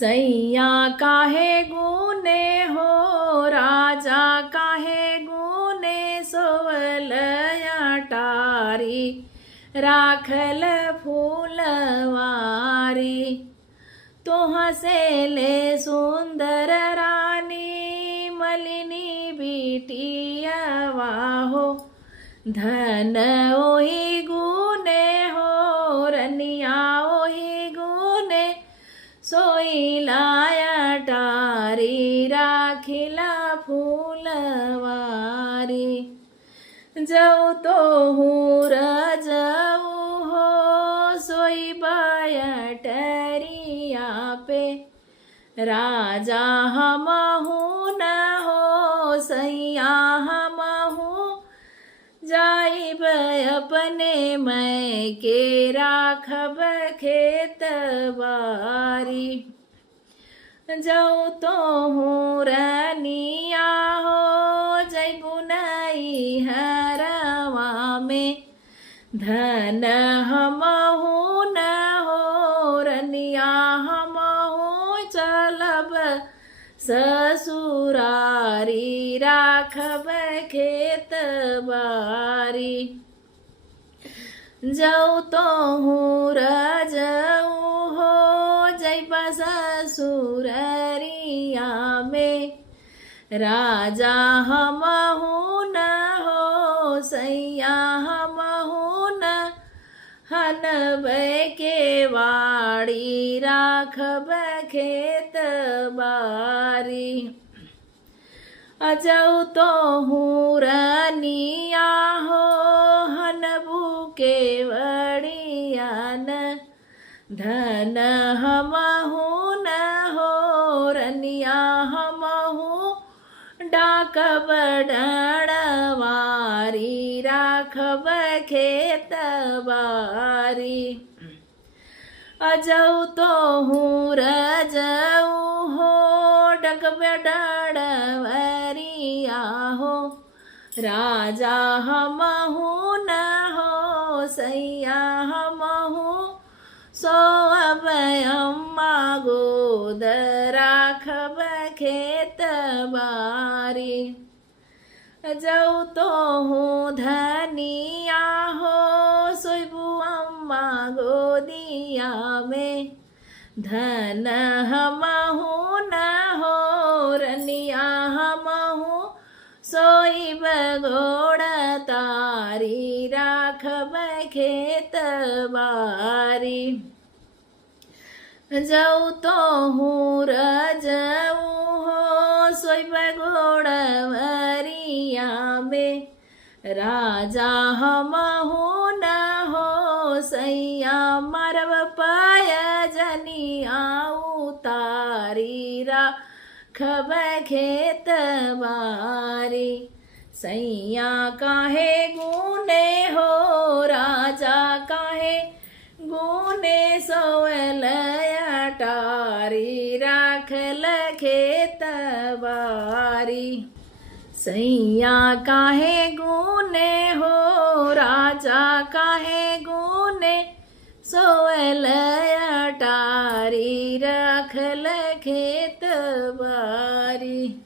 सैया काहे गुने हो राजा काहे गुने सोवलया टारी राखल फूलवारी। तो हसेले सुंदर रानी मलिनी बिटियावा हो। धन ओही गुने हो रनिया ओही गुने सोईलाया टारी राखिला फूलवारी। जाऊ तो हूँ रजाऊ हो सोई बयटरिया पे। राजा हम हूँ न हो सैया हम हूँ जाइब अपने मैं के राखब खेत बारी। जाऊ तो हूँ रनिया हो जैबू नई हरवा में। धन हम हूँ न हो रनिया हम हूँ चलब ससुरारी राखब खेत बारी। जाऊ तो हूँ रजाऊ हो जैबा ससुररिया में। राजा हम हूँ न हो सैया हम हूँ न हनब के वाड़ी राखब खेत बारी। अजाऊ तो हूँ रनिया हो हनबू के वड़ियान। धन हम हूँ न हो रनिया हम हूँ डाकब डणवारी राखब खेत बारी। अजाऊ तो हूँ रजाऊ हो डकब डणवरिया हो। राजा हम हूँ न हो सैया हम हूँ सोअब अम्मा गोद राखब खेत बारी। जाऊ तो हूँ धनिया हो सोइबू अम्मा गोदिया में। धन हम हूँ न हो रनिया हम हूँ सोइब गोड़ तारी राखब खेत बारी। जाऊ तो हूँ रजाऊ हो सोइब गोड़वरिया में। राजा हम हूँ न हो सैया मरब पाय जनी आऊ तारी राखब खेत बारी। सैया काहे गुने हो राजा काहे गुने सोवलया टारी राखल खेत बारी। सैया काहे गुने हो राजा काहे गुने सोवलया टारी राखल खेत बारी।